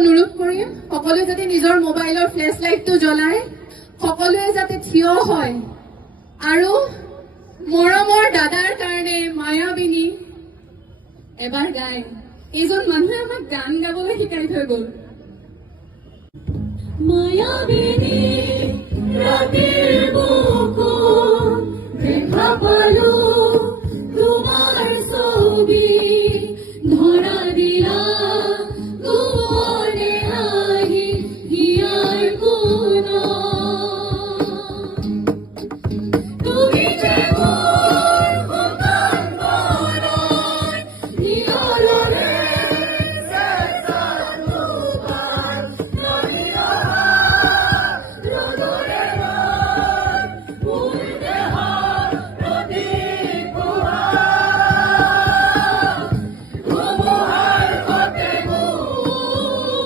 অনুৰোধ কৰিম সকলোৱে যাতে নিজৰ মোবাইলৰ ফ্লেশ লাইটটো জ্বলাই সকলোৱে যাতে থিয় হয় আৰু মৰমৰ দাদাৰ কাৰণে মায়াবিনী এবাৰ গায়। এইজন মানুহে আমাক গান গাবলৈ শিকাই থৈ গ'ল। মায়াবিনী ৰাতি